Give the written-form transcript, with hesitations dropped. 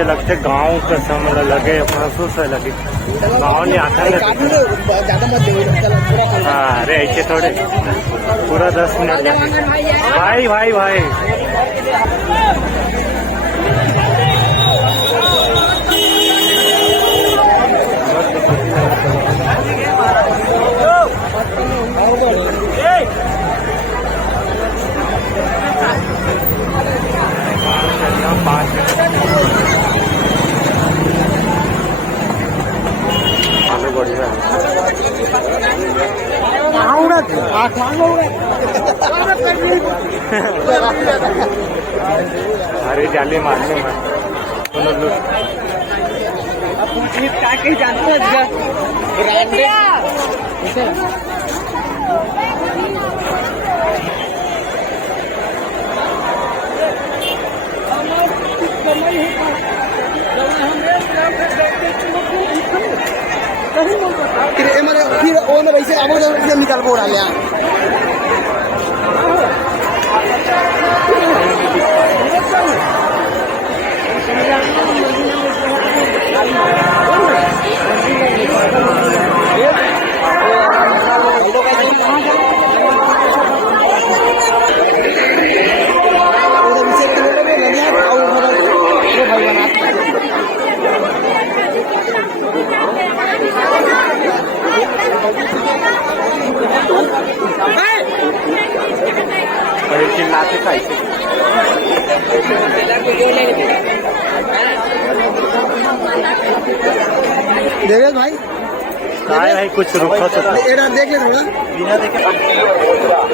ऐसे लगते गाँव का समय लगे महसूस है लगे गाँव नहीं आता है। हाँ अरे ऐसे थोड़े पूरा 10 मिनट लगे। भाई भाई भाई बढ़िया अरे जाली मारने में फिर वो ना वैसे अब निकाल को डाल चिल्लाते खाइए देवेश भाई भाई कुछ रुको तो देख ले थोड़ा बिना देखे